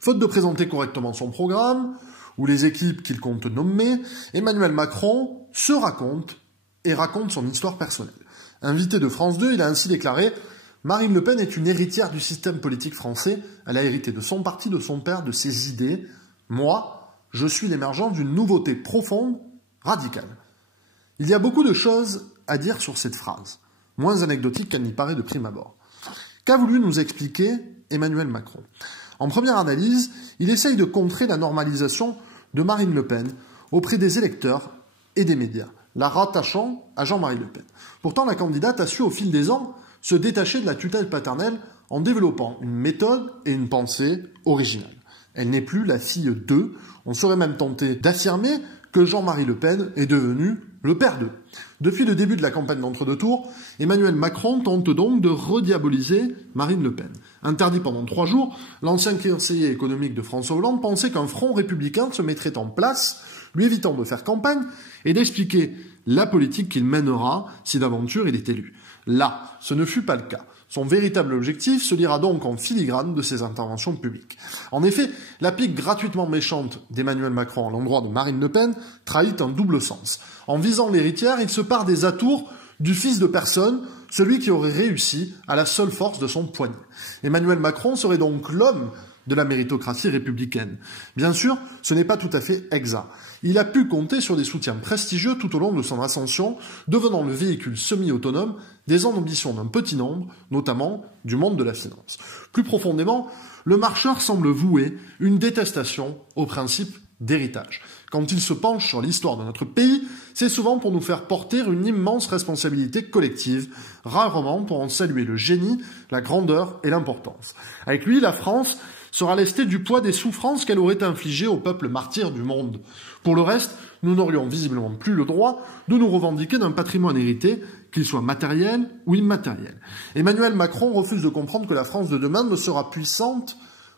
Faute de présenter correctement son programme, ou les équipes qu'il compte nommer, Emmanuel Macron se raconte et raconte son histoire personnelle. Invité de France 2, il a ainsi déclaré « Marine Le Pen est une héritière du système politique français. Elle a hérité de son parti, de son père, de ses idées. Moi, je suis l'émergence d'une nouveauté profonde, radicale. » Il y a beaucoup de choses à dire sur cette phrase, moins anecdotique qu'elle n'y paraît de prime abord. Qu'a voulu nous expliquer Emmanuel Macron? En première analyse, il essaye de contrer la normalisation de Marine Le Pen auprès des électeurs et des médias, la rattachant à Jean-Marie Le Pen. Pourtant, la candidate a su au fil des ans se détacher de la tutelle paternelle en développant une méthode et une pensée originales. Elle n'est plus la fille d'eux, on serait même tenté d'affirmer que Jean-Marie Le Pen est devenu le père d'eux. Depuis le début de la campagne d'entre-deux tours, Emmanuel Macron tente donc de rediaboliser Marine Le Pen. Interdit pendant 3 jours, l'ancien conseiller économique de François Hollande pensait qu'un front républicain se mettrait en place, lui évitant de faire campagne et d'expliquer la politique qu'il mènera si d'aventure il est élu. Là, ce ne fut pas le cas. Son véritable objectif se lira donc en filigrane de ses interventions publiques. En effet, la pique gratuitement méchante d'Emmanuel Macron à l'endroit de Marine Le Pen trahit un double sens. En visant l'héritière, il se pare des atours du fils de personne, celui qui aurait réussi à la seule force de son poignet. Emmanuel Macron serait donc l'homme de la méritocratie républicaine. Bien sûr, ce n'est pas tout à fait exact. Il a pu compter sur des soutiens prestigieux tout au long de son ascension, devenant le véhicule semi-autonome des ambitions d'un petit nombre, notamment du monde de la finance. Plus profondément, le marcheur semble vouer une détestation au principe d'héritage. Quand il se penche sur l'histoire de notre pays, c'est souvent pour nous faire porter une immense responsabilité collective, rarement pour en saluer le génie, la grandeur et l'importance. Avec lui, la France sera lestée du poids des souffrances qu'elle aurait infligées au peuple martyr du monde. Pour le reste, nous n'aurions visiblement plus le droit de nous revendiquer d'un patrimoine hérité, qu'il soit matériel ou immatériel. Emmanuel Macron refuse de comprendre que la France de demain ne sera puissante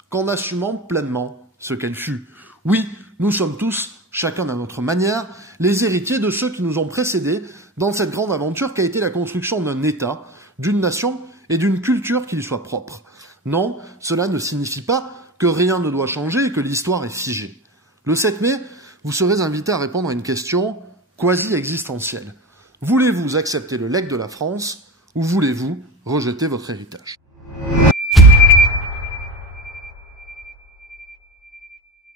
qu'en assumant pleinement ce qu'elle fut. Oui, nous sommes tous, chacun à notre manière, les héritiers de ceux qui nous ont précédés dans cette grande aventure qu'a été la construction d'un État, d'une nation et d'une culture qui lui soit propre. Non, cela ne signifie pas que rien ne doit changer et que l'histoire est figée. Le 7 mai, vous serez invité à répondre à une question quasi-existentielle. Voulez-vous accepter le legs de la France ou voulez-vous rejeter votre héritage ?